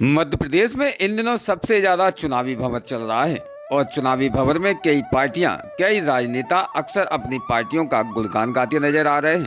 मध्य प्रदेश में इन दिनों सबसे ज्यादा चुनावी भंवर चल रहा है और चुनावी भंवर में कई पार्टियां, कई राजनेता अक्सर अपनी पार्टियों का गुणगान गाते नजर आ रहे हैं।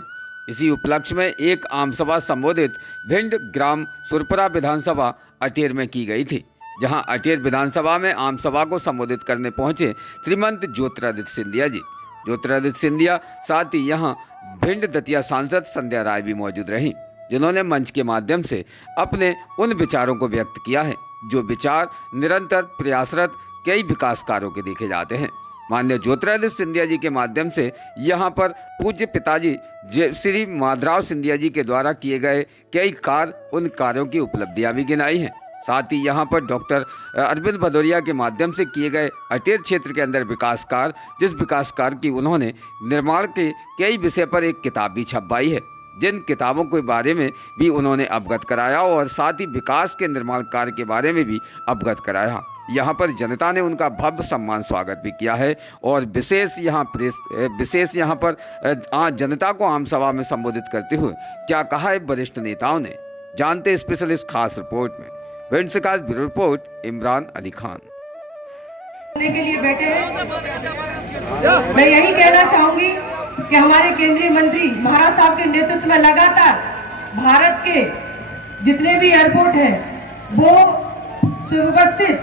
इसी उपलक्ष्य में एक आम सभा संबोधित भिंड ग्राम सुरपुरा विधानसभा अटेर में की गई थी, जहां अटेर विधानसभा में आम सभा को संबोधित करने पहुंचे श्रीमंत ज्योतिरादित्य सिंधिया जी। ज्योतिरादित्य सिंधिया साथ ही यहां भिंड दतिया सांसद संध्या राय भी मौजूद रहीं, जिन्होंने मंच के माध्यम से अपने उन विचारों को व्यक्त किया है जो विचार निरंतर प्रयासरत कई विकास कार्यों के देखे जाते हैं। माननीय ज्योतिरादित्य सिंधिया जी के माध्यम से यहाँ पर पूज्य पिताजी श्री माधवराव सिंधिया जी के द्वारा किए गए कई कार्य, उन कार्यों की उपलब्धियां भी गिनाई हैं। साथ ही यहाँ पर डॉक्टर अरविंद भदौरिया के माध्यम से किए गए अटेर क्षेत्र के अंदर विकास कार्य, जिस विकास कार्य की उन्होंने निर्माण के कई विषय पर एक किताब भी छपवाई है, जिन किताबों के बारे में भी उन्होंने अवगत कराया और साथ ही विकास के निर्माण कार्य के बारे में भी अवगत कराया। यहाँ पर जनता ने उनका भव्य सम्मान स्वागत भी किया है और विशेष यहाँ पर जनता को आम सभा में संबोधित करते हुए क्या कहा है वरिष्ठ नेताओं ने, जानते स्पेशल इस खास रिपोर्ट में। भिंड से खास ब्यूरो रिपोर्ट इमरान अली खान। के लिए बैठे हैं, मैं यही कहना चाहूंगी कि हमारे केंद्रीय मंत्री महाराज साहब के नेतृत्व में लगातार भारत के जितने भी एयरपोर्ट हैं वो सुव्यवस्थित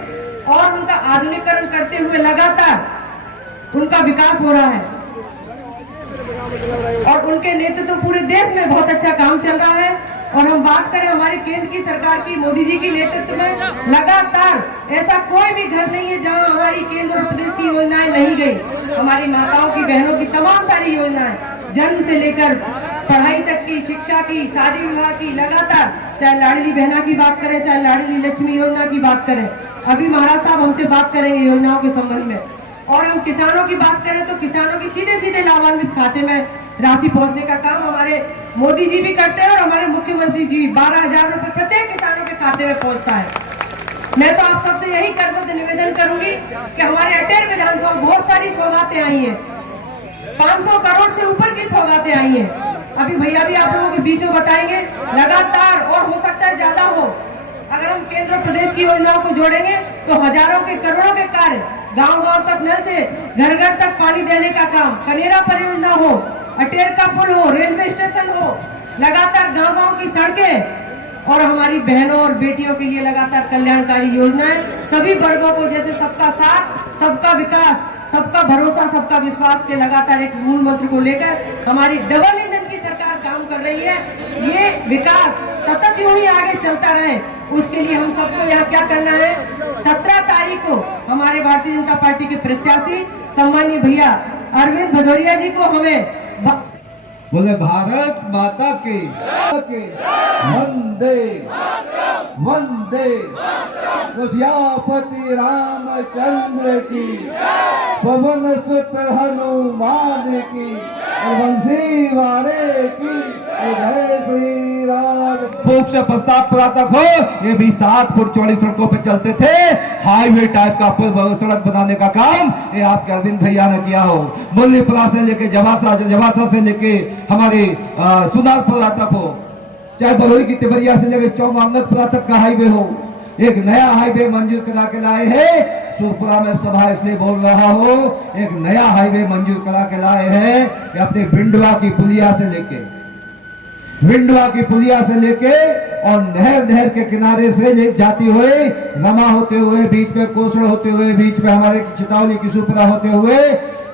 और उनका आधुनिकीकरण करते हुए लगातार उनका विकास हो रहा है और उनके नेतृत्व पूरे देश में बहुत अच्छा काम चल रहा है। और हम बात करें हमारे केंद्र की सरकार की, मोदी जी के नेतृत्व में लगातार ऐसा कोई भी घर नहीं है जहां हमारी केंद्र और प्रदेश की योजनाएं नहीं गई। हमारी माताओं की, बहनों की तमाम सारी योजनाएं जन्म से लेकर पढ़ाई तक की, शिक्षा की, शादी विवाह की, लगातार चाहे लाडली बहना की बात करें, चाहे लाडली लक्ष्मी योजना की बात करें। अभी महाराज साहब हमसे बात करेंगे योजनाओं के संबंध में। और हम किसानों की बात करें तो किसानों की सीधे सीधे लाभान्वित खाते में राशि पहुंचने का काम हमारे मोदी जी भी करते हैं और हमारे मुख्यमंत्री जी 12,000 रुपए प्रत्येक किसानों के खाते में पहुंचता है। मैं तो आप सबसे यही करबद्ध निवेदन करूंगी कि हमारे अटेर विधानसभा बहुत सारी सौगातें आई हैं, 500 करोड़ से ऊपर की सौगातें आई हैं। अभी भैया भी आप लोगों के बीच में बताएंगे, लगातार और हो सकता है ज्यादा हो। अगर हम केंद्र और प्रदेश की योजनाओं को जोड़ेंगे तो हजारों के, करोड़ों के कार्य, गांव-गांव तक नल से घर घर तक पानी देने का काम, कनेरा परियोजना हो, अटेर का पुल हो, रेलवे स्टेशन हो, लगातार गांव-गांव की सड़कें और हमारी बहनों और बेटियों के लिए लगातार कल्याणकारी योजनाएं, सभी वर्गों को जैसे सबका साथ, सबका विकास, सबका भरोसा, सबका विश्वास के लगातार एक मूल मंत्र को लेकर हमारी डबल इंजन की सरकार काम कर रही है। ये विकास सतत यूं ही आगे चलता रहे, उसके लिए हम सबको यहाँ क्या करना है, 17 तारीख को हमारे भारतीय जनता पार्टी के प्रत्याशी सम्मानीय भैया अरविंद भदौरिया जी को हमें बोले भारत माता की वंदे वंदे, सियापति रामचंद्र की, पवन सुत हनुमान की, वंशी वाले की, जय श्री राम। खूब से प्रतापपुरा तक हो, ये भी 7 फुट चौड़ी सड़कों पे चलते थे। हाईवे टाइप का पुल सड़क बनाने का काम ये आपके अरविंद भैया ने किया हो। मुरलीपुरा से लेके जवासा से लेके हमारे सुनारपुरा तक हो, चाहे बरौली की तिबरिया से लेकर चौमांगतपुरा तक का हाईवे हो, एक नया हाईवे मंजूर करा के लाए हैं। सुरपुरा में सभा इसलिए बोल रहा हो, एक नया हाईवे मंजूर करा के लाए हैं। अपने भिंडवा की पुलिया से लेके और नहर के किनारे से जाती हुए, रमा होते हुए, बीच में कोसड़ होते हुए, बीच में हमारे चितौली की सुरपुरा होते हुए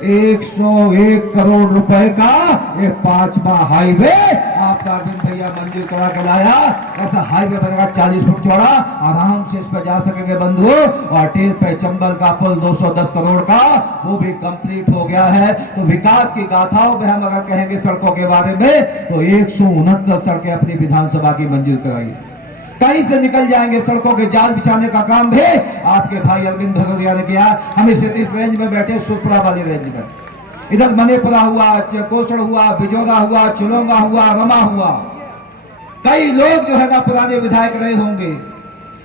101 करोड़ रुपए का ये 5वां हाईवे आपका अरविंद भैया मंजूर करा के लाया। ऐसा हाईवे बनेगा 40 फुट चौड़ा, आराम से इस पर जा सकेंगे बंधु। और टेल पे चंबल का पुल 210 करोड़ का, वो भी कंप्लीट हो गया है। तो विकास की गाथाओं में हम अगर कहेंगे सड़कों के बारे में तो 169 सड़कें अपनी विधानसभा की मंजूर कराई। कहीं से निकल जाएंगे, सड़कों के जाल बिछाने का काम भी आपके भाई अरविंद भदौरिया ने किया। हम इस रेंज में बैठे, सुरपुरा वाली रेंज में, इधर मनेपुरा हुआ, कोसड़ हुआ, बिजोरा हुआ, चिलोंगा हुआ, रमा हुआ। कई लोग जो है ना पुराने विधायक रहे होंगे,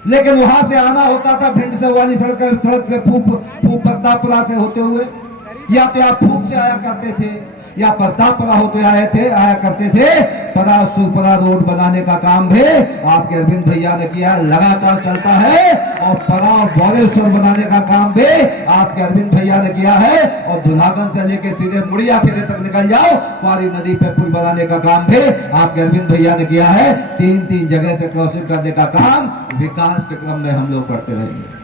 लेकिन वहां से आना होता था भिंड से वाली सड़क से फूप प्रतापपुरा से होते हुए, या तो आप फूप से आया करते थे, या प्रतापपुरा होते आया करते थे, परा सुपरा रोड बनाने का काम भी आपके अरविंद भैया ने किया, लगातार चलता है। और परा बौरेश्वर बनाने का काम भी आपके अरविंद भैया ने किया है। और दुल्हागन से लेके सीधे मुड़िया खेरे तक निकल जाओ, क्वारी नदी पे पुल बनाने का काम भी आपके अरविंद भैया ने किया है। 3 जगह से क्रॉसिंग करने का काम विकास के क्रम में हम लोग करते रहेंगे।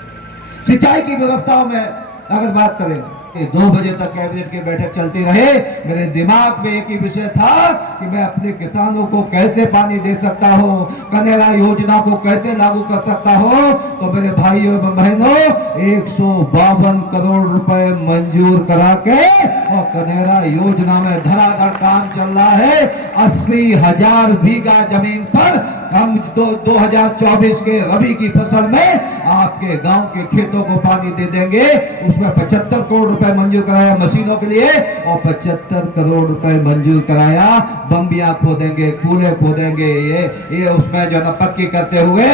सिंचाई की व्यवस्थाओं में अगर बात करें, 2 बजे तक कैबिनेट की बैठक चलती रहे। मेरे दिमाग में एक ही विषय था कि मैं अपने किसानों को कैसे पानी दे सकता हूँ, कनेरा योजना को कैसे लागू कर सकता हूँ। तो मेरे भाइयों एवं बहनों, 152 करोड़ रुपए मंजूर करा के और कनेरा योजना में धड़ाधड़ काम चल रहा है। 80,000 बीघा जमीन पर हम 2024 के रबी की फसल में आपके गांव के खेतों को पानी दे देंगे। उसमें 75 करोड़ रुपए मंजूर कराया मशीनों के लिए और 75 करोड़ रुपए मंजूर कराया बम्बियां खोदेंगे, कूले खोदेंगे, ये उसमें जो है पक्की करते हुए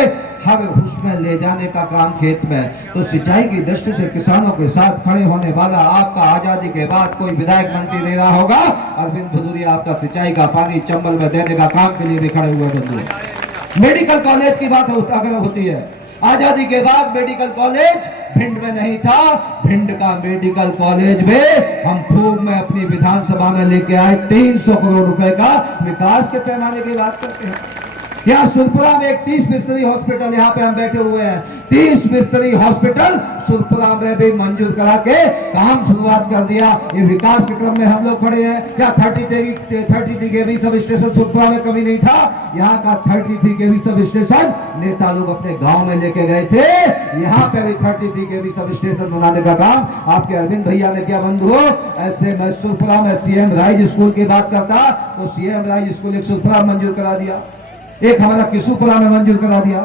हर उसमें ले जाने का काम खेत में। तो सिंचाई की दृष्टि से किसानों के साथ खड़े होने वाला आपका आजादी के बाद कोई विधायक मंत्री दे रहा होगा, अरविंद भदौरिया आपका सिंचाई का पानी चंबल में देने का काम के लिए भी खड़े हुए बंधु। मेडिकल कॉलेज की बात अगर होती है, आजादी के बाद मेडिकल कॉलेज भिंड में नहीं था। भिंड का मेडिकल कॉलेज में हम फूक में अपनी विधानसभा में लेके आए। 300 करोड़ रुपए का विकास के पैमाने की बात करते हैं। यहाँ सुरपुरा में एक 30 बिस्तरी हॉस्पिटल, यहाँ पे हम बैठे हुए हैं, 30 बिस्तरी हॉस्पिटल सुरपुरा में भी मंजूर करा के काम शुरुआत कर दिया। ये विकास के क्रम में हम लोग खड़े हैं। क्या 33 केवी सब स्टेशन सुरपुरा में कभी नहीं था? यहाँ का 33 केवी सब स्टेशन नेता लोग अपने गांव में लेके गए थे। यहाँ पे भी 33 केवी सब स्टेशन बनाने का काम आपके अरविंद भैया ने किया। बंधुओं, ऐसे मैं सुरपुरा में सीएम राइज स्कूल की बात करता तो सीएम राइज स्कूल एक सुरपुरा मंजूर करा दिया, एक हमारा किशुपुरा में मंजूर करा दिया,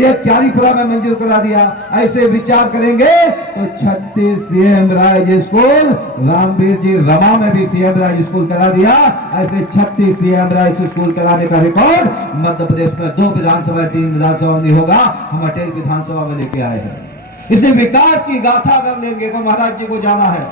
एक क्यारीपुरा में मंजूर करा दिया। ऐसे विचार करेंगे तो 36 सीएम राइज स्कूल, रामवीर जी रमा में भी सीएम राइज स्कूल करा दिया। ऐसे 36 सीएम राइज स्कूल कराने का रिकॉर्ड मध्य प्रदेश में 2 विधानसभा 3 विधानसभा में होगा। हम अटेल विधानसभा में लेके आए हैं। इसलिए विकास की गाथा अगर लेंगे तो महाराज जी को जाना है।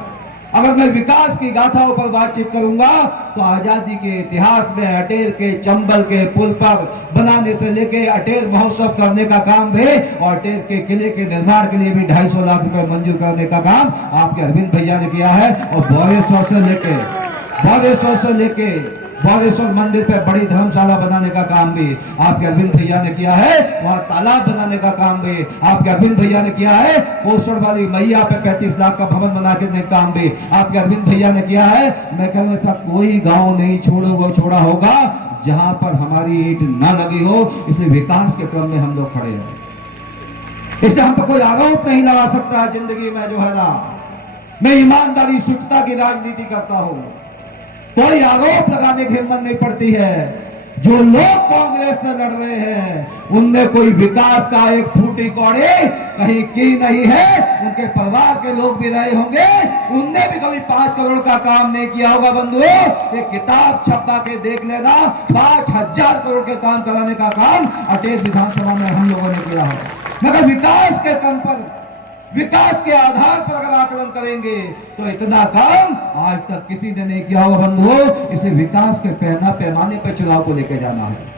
अगर मैं विकास की गाथाओं पर बातचीत करूंगा तो आजादी के इतिहास में अटेर के चंबल के पुल पर बनाने से लेके अटेर महोत्सव करने का काम भी और अटेर के किले के निर्माण के लिए भी 250 लाख रुपए मंजूर करने का काम आपके अरविंद भैया ने किया है। और बौरेश्वर से लेके बौरेश्वर मंदिर पे बड़ी धर्मशाला बनाने का काम भी आपके अरविंद भैया ने किया है। वहां तालाब बनाने का काम भी आपके अरविंद भैया ने किया है। पोषण वाली मैया पे 35 लाख का भवन बना के काम भी आपके अरविंद भैया ने किया है। मैं कहूँगा कोई गांव नहीं छोड़ा होगा जहां पर हमारी ईंट न लगी हो। इसलिए विकास के क्रम में हम लोग खड़े हैं। इसलिए हम पर कोई आरोप नहीं लगा सकता। जिंदगी में जो है ना, मैं ईमानदारी शुद्धता की राजनीति करता हूं, कोई आरोप लगाने की हिम्मत नहीं पड़ती है। जो लोग कांग्रेस से लड़ रहे हैं उनने कोई विकास का एक फूटी कौड़ी कहीं की नहीं है। उनके परिवार के लोग भी रहे होंगे, उनने भी कभी 5 करोड़ का काम नहीं किया होगा। बंधुओं, एक किताब छपा के देख लेना, 5000 करोड़ के काम कराने का काम अटेर विधानसभा में हम लोगों ने किया है। मगर विकास के क्रम पर, विकास के आधार पर अगर आकलन करेंगे तो इतना काम आज तक किसी ने नहीं किया होगा। बंधुओं, इसलिए विकास के पैमाने पर चुनाव को लेकर जाना है।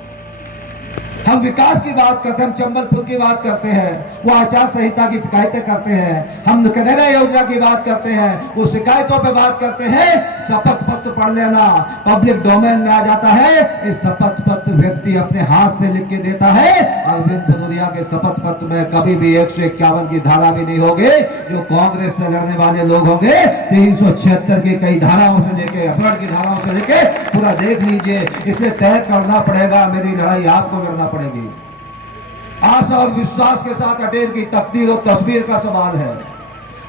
हम विकास की बात करते हैं, हम चंबल पुल की बात करते हैं, वो आचार संहिता की शिकायतें करते हैं, हम कनेरा योजना की बात करते हैं, वो शिकायतों पे बात करते हैं। शपथ पत्र पढ़ लेना, पब्लिक डोमेन में आ जाता है। इस शपथ पत्र व्यक्ति अपने हाथ से लिख के देता है। अरविंद भदौरिया के शपथ पत्र में कभी भी 151 की धारा भी नहीं होगी। जो कांग्रेस से लड़ने वाले लोग होंगे 376 की कई धाराओं से लेके, अपराध की धाराओं से लेके पूरा देख लीजिए। इसे तय करना पड़ेगा, मेरी लड़ाई आपको लड़ना पड़ेगी। आशा और विश्वास के साथ अटेर की तकदीर और तस्वीर का सवाल है,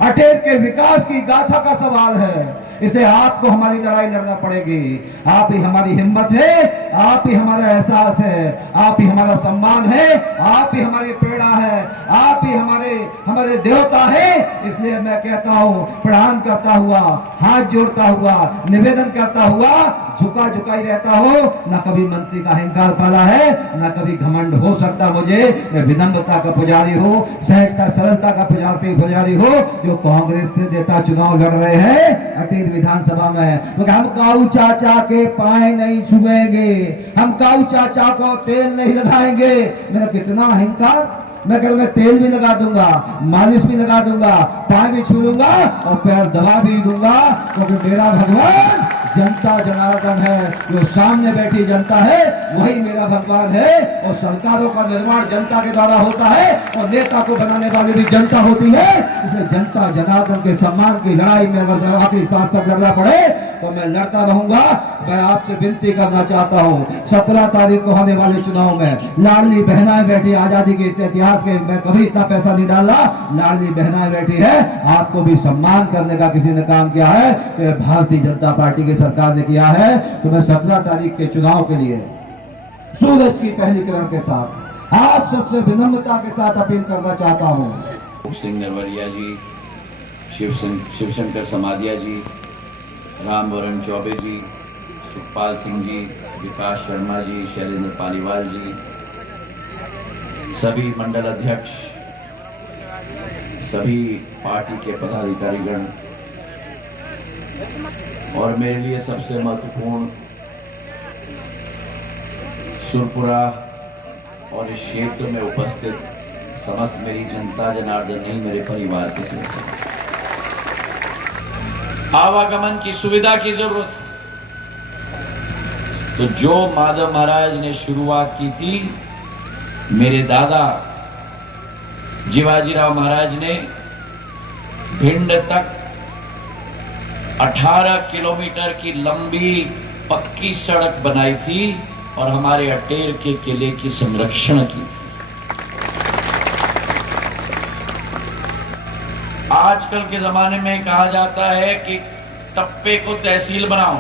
अटेर के विकास की गाथा का सवाल है। इसे आपको हमारी लड़ाई लड़ना पड़ेगी। आप ही हमारी हिम्मत है, आप ही हमारा एहसास है, आप ही हमारा सम्मान है, आप ही हमारी प्रेरणा है, आप ही हमारे देवता है। इसलिए मैं कहता हूँ, प्रणाम करता हुआ, हाथ जोड़ता हुआ, निवेदन करता हुआ, झुका ही रहता हो। ना कभी मंत्री का अहंकार पाला है, ना कभी घमंड हो सकता मुझे। मैं विनम्रता का पुजारी हो, सहजता सरलता का पुजारी हो। जो कांग्रेस से नेता चुनाव लड़ रहे हैं, अटेर विधानसभा में, तो हम काऊ चाचा के पाए नहीं छुएंगे, हम काऊ चाचा को तेल नहीं लगाएंगे। मेरा कितना अहंकार, मैं कल मैं तेल भी लगा दूंगा, मालिश भी लगा दूंगा, पाए भी छू लूंगा और पैर दबा भी दूंगा, क्योंकि मेरा भगवान जनता जनार्दन है। जो सामने बैठी जनता है वही मेरा भगवान है, और सरकारों का निर्माण जनता के द्वारा होता है और नेता को बनाने वाली भी जनता होती है। इसलिए जनता जनार्दन के सम्मान की लड़ाई में अगर आखिरी सांस तक लड़ना पड़े तो मैं लड़ता रहूंगा। मैं आपसे विनती करना चाहता हूं, 17 तारीख को होने वाले चुनाव में लाडली बहनाएं बैठी, आजादी के इतिहास के मैं कभी इतना पैसा नहीं डाला, लाडली बहनाएं बैठी है, आपको भी सम्मान करने का किसी ने काम किया है तो भारतीय जनता पार्टी की सरकार ने किया है। तो मैं 17 तारीख के चुनाव के लिए सूरज की पहली किरण के साथ आप सबसे विनम्रता के साथ अपील करना चाहता हूं। सिंह नरवरिया जी, शिवशंकर समाधिया जी, रामवरण चौबे जी, सुखपाल सिंह जी, विकास शर्मा जी, शैलेंद्र पालीवाल जी, सभी मंडल अध्यक्ष, सभी पार्टी के पदाधिकारीगण, और मेरे लिए सबसे महत्वपूर्ण सुरपुरा और इस क्षेत्र में उपस्थित समस्त मेरी जनता जनार्दन नहीं, मेरे परिवार के सदस्य। आवागमन की सुविधा की जरूरत, तो जो माधव महाराज ने शुरुआत की थी, मेरे दादा जीवाजीराव महाराज ने भिंड तक 18 किलोमीटर की लंबी पक्की सड़क बनाई थी और हमारे अटेर के किले की संरक्षण की थी। आजकल के जमाने में कहा जाता है कि टप्पे को तहसील बनाओ,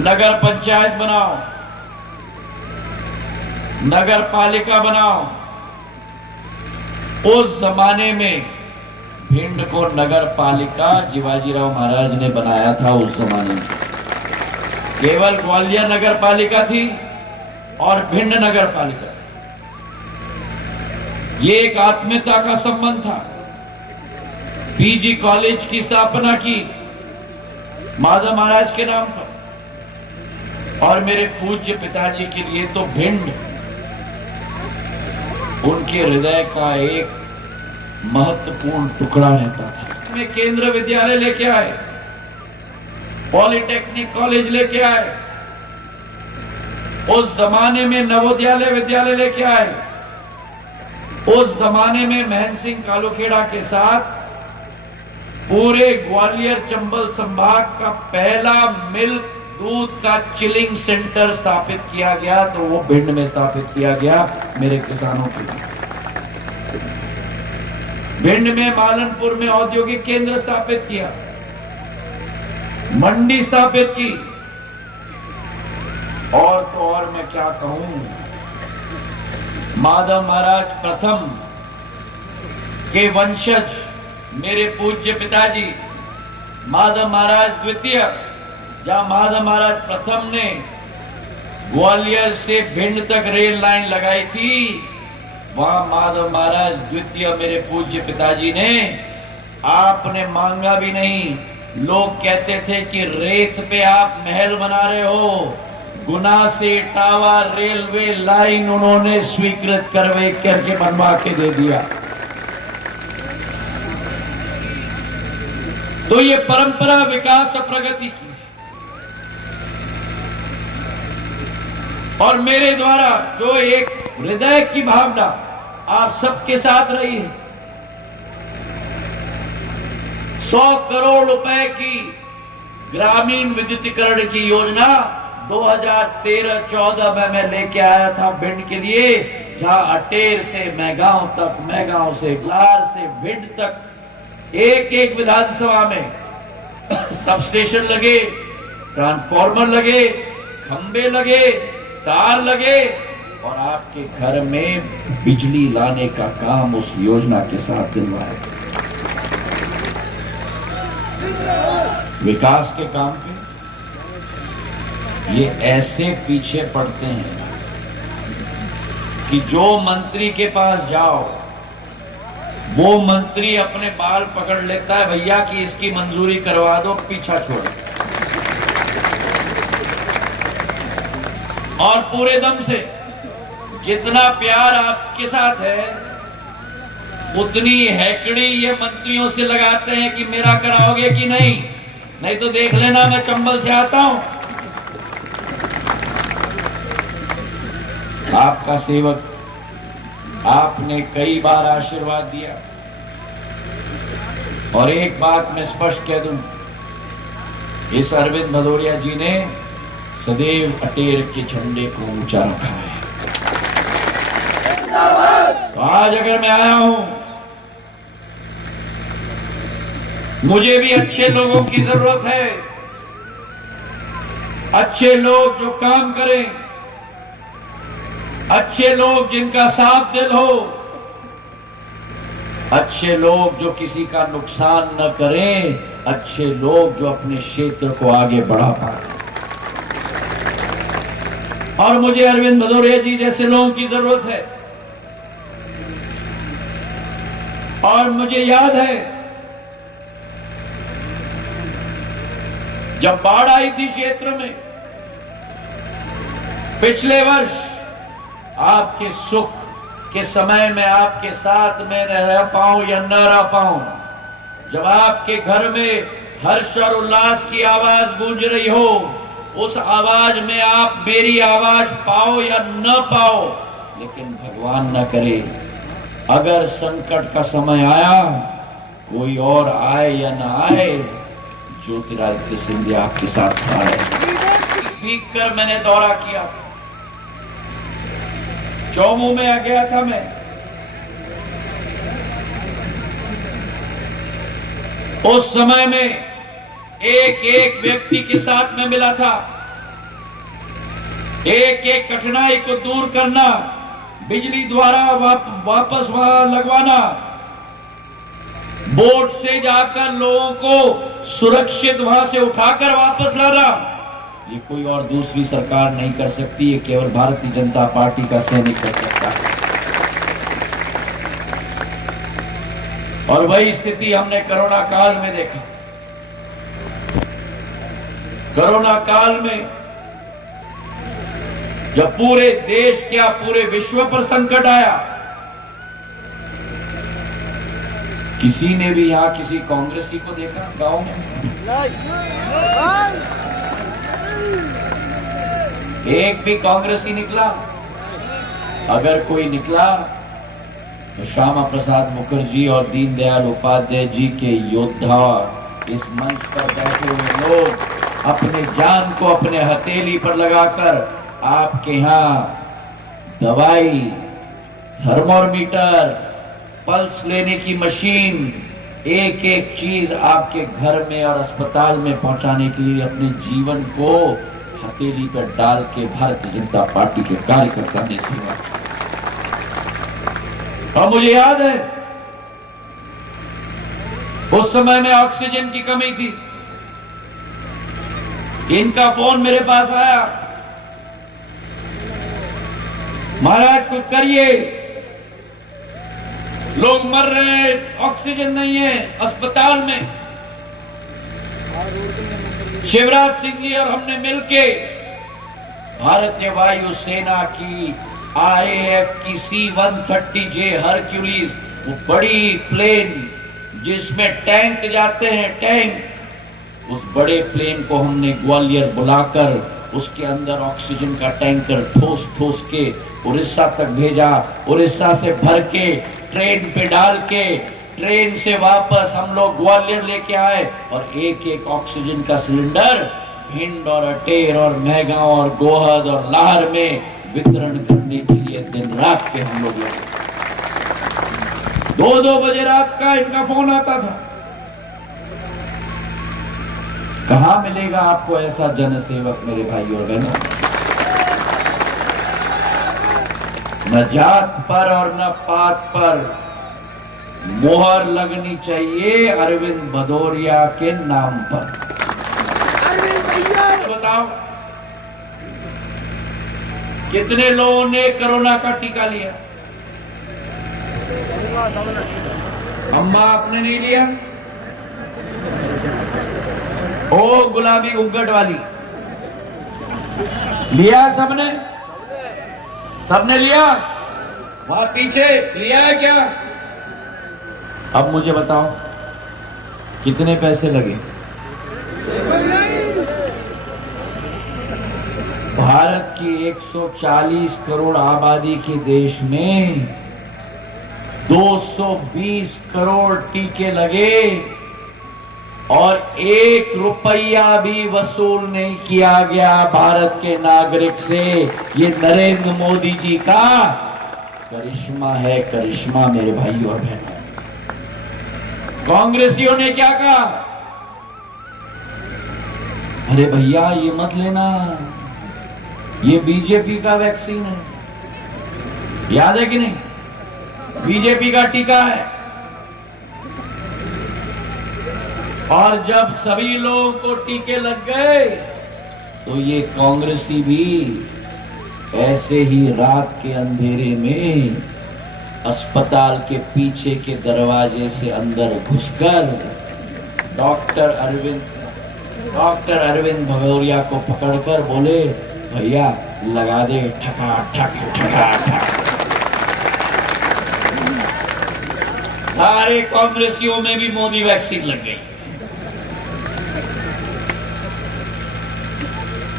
नगर पंचायत बनाओ, नगर पालिका बनाओ। उस जमाने में भिंड को नगर पालिका जीवाजीराव महाराज ने बनाया था। उस जमाने में केवल ग्वालियर नगर पालिका थी और भिंड नगर पालिका थी। ये एक आत्मीयता का संबंध था। पीजी कॉलेज की स्थापना की माधव महाराज के नाम पर, और मेरे पूज्य पिताजी के लिए तो भिंड उनके हृदय का एक महत्वपूर्ण टुकड़ा रहता था। में केंद्र विद्यालय लेके आए, पॉलिटेक्निक कॉलेज लेके आए, उस जमाने में नवोदय विद्यालय लेके आए, उस जमाने में महन सिंह कालूखेड़ा के साथ पूरे ग्वालियर चंबल संभाग का पहला मिल्क दूध का चिलिंग सेंटर स्थापित किया गया, तो वो भिंड में स्थापित किया गया मेरे किसानों के लिए। भिंड में मालनपुर में औद्योगिक केंद्र स्थापित किया, मंडी स्थापित की, और तो और मैं क्या कहूं, माधव महाराज प्रथम के वंशज मेरे पूज्य पिताजी माधव महाराज द्वितीय, जहां माधव महाराज प्रथम ने ग्वालियर से भिंड तक रेल लाइन लगाई थी, वहां माधव महाराज द्वितीय मेरे पूज्य पिताजी ने, आपने मांगा भी नहीं, लोग कहते थे कि रेत पे आप महल बना रहे हो, गुना से इटावा रेलवे लाइन उन्होंने स्वीकृत करके बनवा के दे दिया। तो ये परंपरा विकास और प्रगति की, और मेरे द्वारा जो एक हृदय की भावना आप सबके साथ रही है, 100 करोड़ रुपए की ग्रामीण विद्युतीकरण की योजना 2013-14 में मैं लेके आया था भिंड के लिए, जहां अटेर से मैगांव तक, मैगांव से ग्लार से भिंड तक एक एक विधानसभा में सब स्टेशन लगे, ट्रांसफार्मर लगे, खंबे लगे, तार लगे, और आपके घर में बिजली लाने का काम उस योजना के साथ दिलवाया। विकास के काम पे ये ऐसे पीछे पड़ते हैं कि जो मंत्री के पास जाओ वो मंत्री अपने बाल पकड़ लेता है, भैया कि इसकी मंजूरी करवा दो, पीछा छोड़ो। और पूरे दम से जितना प्यार आपके साथ है उतनी हैकड़ी ये मंत्रियों से लगाते हैं कि मेरा कराओगे कि नहीं, नहीं तो देख लेना मैं चंबल से आता हूं। आपका सेवक, आपने कई बार आशीर्वाद दिया, और एक बात मैं स्पष्ट कह दूं, इस अरविंद भदौरिया जी ने सदैव अटेर के झंडे को ऊंचा रखा है। तो आज अगर मैं आया हूं, मुझे भी अच्छे लोगों की जरूरत है, अच्छे लोग जो काम करें, अच्छे लोग जिनका साफ दिल हो, अच्छे लोग जो किसी का नुकसान न करें, अच्छे लोग जो अपने क्षेत्र को आगे बढ़ा पाए। और मुझे अरविंद भदौरिया जी जैसे लोगों की जरूरत है। और मुझे याद है जब बाढ़ आई थी क्षेत्र में पिछले वर्ष, आपके सुख के समय में आपके साथ में रह पाऊं या न रह पाऊं, जब आपके घर में हर्ष और उल्लास की आवाज गूंज रही हो, उस आवाज में आप मेरी आवाज पाओ या न पाओ, लेकिन भगवान न करे अगर संकट का समय आया, कोई और आए या न आए, ज्योतिरादित्य सिंधिया आपके साथ खड़ा है। भीग कर मैंने दौरा किया था, चौमू में आ गया था मैं। उस समय में एक एक व्यक्ति के साथ में मिला था, एक एक कठिनाई को दूर करना, बिजली द्वारा वापस वहां लगवाना, बोट से जाकर लोगों को सुरक्षित वहां से उठाकर वापस लाना, ये कोई और दूसरी सरकार नहीं कर सकती, ये केवल भारतीय जनता पार्टी का सैनिक कर सकता है। और वही स्थिति हमने कोरोना काल में देखा। कोरोना काल में जब पूरे देश क्या पूरे विश्व पर संकट आया, किसी ने भी यहां किसी कांग्रेसी को देखा गांव में? एक भी कांग्रेसी निकला? अगर कोई निकला तो श्यामा प्रसाद मुखर्जी और दीनदयाल उपाध्याय जी के योद्धा, इस मंच पर बैठे हुए लोग अपने जान को अपने हथेली पर लगाकर आपके यहाँ दवाई, थर्मोमीटर, पल्स लेने की मशीन, एक एक चीज आपके घर में और अस्पताल में पहुंचाने के लिए अपने जीवन को हथेली पर डाल के भारतीय जनता पार्टी के कार्यकर्ता ने सेवा की। और मुझे याद है उस समय में ऑक्सीजन की कमी थी। इनका फोन मेरे पास आया, महाराज कुछ करिए, लोग मर रहे हैं, ऑक्सीजन नहीं है अस्पताल में। शिवराज सिंह जी और हमने मिलके भारतीय वायु सेना की RAF की C-130J हरक्यूलिस, वो बड़ी प्लेन जिसमें टैंक जाते हैं, टैंक, उस बड़े प्लेन को हमने ग्वालियर बुलाकर उसके अंदर ऑक्सीजन का टैंकर ठोस ठोस के उड़ीसा तक भेजा। उड़ीसा से भर के ट्रेन पे डाल के ट्रेन से वापस हम लोग ग्वालियर लेके आए, और एक एक ऑक्सीजन का सिलेंडर भिंड और अटेर और मैगांव और गोहद और लाहर में वितरण करने के लिए दिन रात पे हम लोग लगे। 2-2 बजे रात का इनका फोन आता था। कहां मिलेगा आपको ऐसा जनसेवक मेरे भाई और बहनों? न जात पर और न पात पर मोहर लगनी चाहिए अरविंद भदौरिया के नाम पर। बताओ कितने लोगों ने कोरोना का टीका लिया? अम्मा आपने नहीं लिया? ओ गुलाबी उग्गट वाली लिया? सबने सबने लिया? वहां पीछे लिया है क्या? अब मुझे बताओ कितने पैसे लगे? भारत की 140 करोड़ आबादी के देश में 220 करोड़ टीके लगे और 1 रुपया भी वसूल नहीं किया गया भारत के नागरिक से। ये नरेंद्र मोदी जी का करिश्मा है, करिश्मा मेरे भाई और बहनों। कांग्रेसियों ने क्या कहा? अरे भैया ये मत लेना, ये बीजेपी का वैक्सीन है। याद है कि नहीं? बीजेपी का टीका है। और जब सभी लोगों को टीके लग गए तो ये कांग्रेसी भी ऐसे ही रात के अंधेरे में अस्पताल के पीछे के दरवाजे से अंदर घुसकर डॉक्टर अरविंद भदौरिया को पकड़कर बोले, भैया लगा दे, ठका ठक ठका ठक। सारे कांग्रेसियों में भी मोदी वैक्सीन लग गई।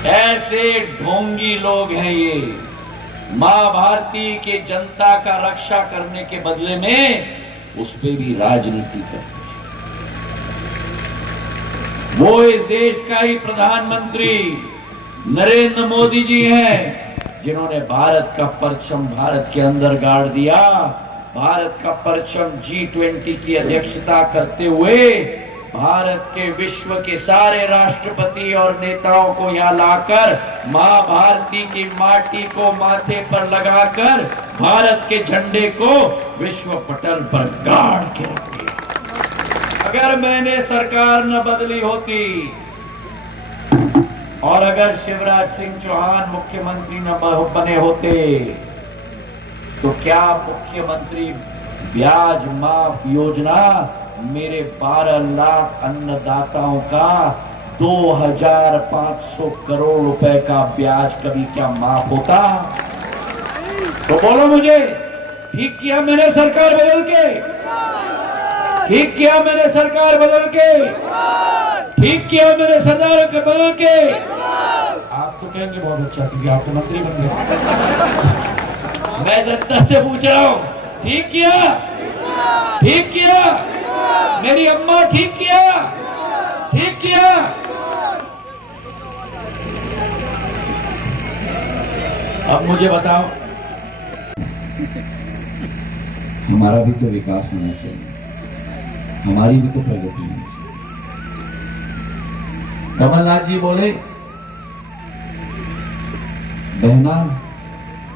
ऐसे ढोंगी लोग हैं ये। मां भारती के जनता का रक्षा करने के बदले में उस पे भी राजनीति करते हैं। वो इस देश का ही प्रधानमंत्री नरेंद्र मोदी जी हैं जिन्होंने भारत का परचम भारत के अंदर गाड़ दिया। भारत का परचम G20 की अध्यक्षता करते हुए भारत के विश्व के सारे राष्ट्रपति और नेताओं को यहां लाकर मां भारती की माटी को माथे पर लगाकर भारत के झंडे को विश्व पटल पर गाड़ के रख दिया। अगर मैंने सरकार न बदली होती और अगर शिवराज सिंह चौहान मुख्यमंत्री न बने होते तो क्या मुख्यमंत्री ब्याज माफ योजना मेरे 12 लाख अन्नदाताओं का 2500 करोड़ रुपए का ब्याज कभी क्या माफ होता? तो बोलो मुझे, ठीक किया मैंने सरकार बदल के? ठीक किया मैंने सरकार बदल के? ठीक किया मैंने सरदार के बदल के? आप तो कहेंगे बहुत अच्छा किया, आप तो मंत्री बन गए। मैं जनता से पूछ रहा हूं, ठीक किया? ठीक किया? मेरी अम्मा ठीक किया? ठीक किया? अब मुझे बताओ, हमारा भी तो विकास होना चाहिए, हमारी भी तो प्रगति होनी चाहिए। कमलनाथ जी बोले, बहना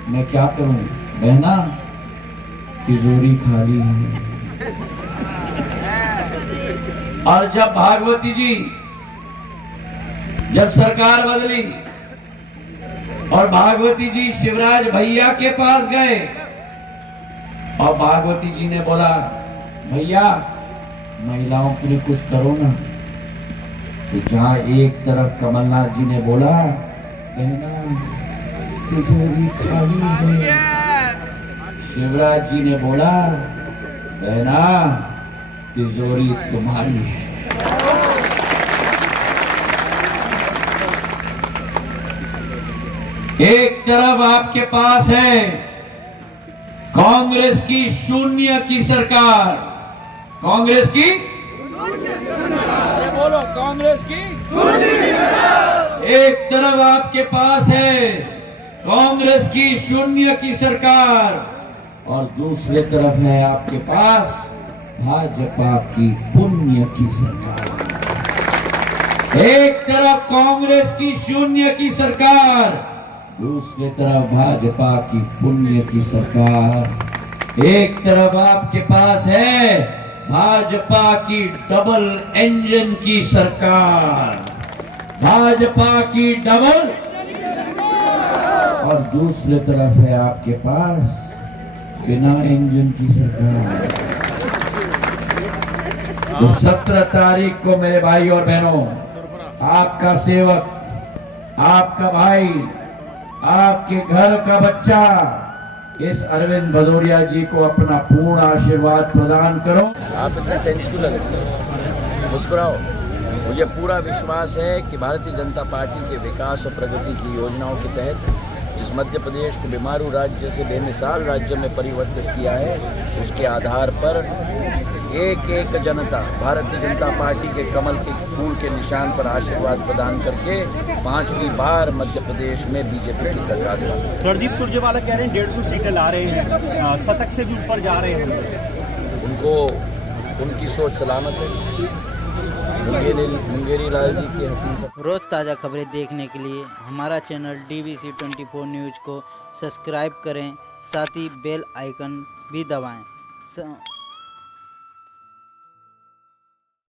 मैं क्या करूं, बहना तिजोरी खाली है। और जब भागवती जी जब सरकार बदली और भागवती जी शिवराज भैया के पास गए और भागवती जी ने बोला, भैया महिलाओं के लिए कुछ करो ना। तो जहां एक तरफ कमलनाथ जी ने बोला, बहना तिजोरी खाली है, शिवराज जी ने बोला, बहना तिजोरी तुम्हारी है। एक तरफ आपके पास है कांग्रेस की शून्य की सरकार, कांग्रेस की बोलो, कांग्रेस की शून्य की सरकार। एक तरफ आपके पास है कांग्रेस की शून्य की सरकार और दूसरे तरफ है आपके पास भाजपा की पुण्य की सरकार। एक तरफ कांग्रेस की शून्य की सरकार, दूसरी तरफ भाजपा की पुण्य की सरकार। एक तरफ आपके पास है भाजपा की डबल इंजन की सरकार, भाजपा की डबल, और दूसरी तरफ है आपके पास बिना इंजन की सरकार। तो 17 तारीख को मेरे भाई और बहनों, आपका सेवक, आपका भाई, आपके घर का बच्चा इस अरविंद भदौरिया जी को अपना पूर्ण आशीर्वाद प्रदान करो। आप इतना टेंस क्यों लग रहे हो? मुस्कुराओ। मुझे पूरा विश्वास है कि भारतीय जनता पार्टी के विकास और प्रगति की योजनाओं के तहत जिस मध्य प्रदेश को बीमारू राज्य से बेमिसाल राज्य में परिवर्तित किया है, उसके आधार पर एक एक जनता भारतीय जनता पार्टी के कमल के फूल के निशान पर आशीर्वाद प्रदान करके 5वीं बार मध्य प्रदेश में बीजेपी की सरकार स्थापित। रणदीप सुरजेवाला कह रहे हैं 150 सीटें ला रहे हैं, शतक से भी ऊपर जा रहे हैं। उनको उनकी सोच सलामत है। मुंगेरी लाल जी की हसीन सब। रोज़ ताज़ा खबरें देखने के लिए हमारा चैनल DBC 24 न्यूज़ को सब्सक्राइब करें, साथ ही बेल आइकन भी दबाएं।